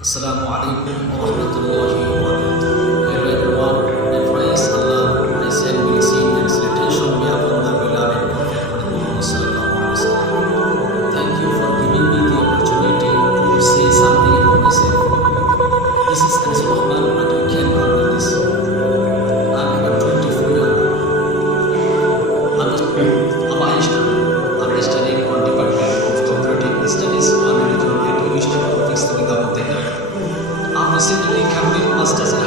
Assalamu alaikum wa rahmatullahi wa barakatuh. Hello everyone, I praise Allah, I send blessing and salutation be upon the beloved Prophet Muhammad sallallahu alaihi wasallam. Thank you for giving me the opportunity to say something about myself. This is Anas Rahman, but you can call me this. I'm about 24 years old. I'm studying on Department of Comparative Studies on Religion and University of Islamic Government. I'm recently completed Masters in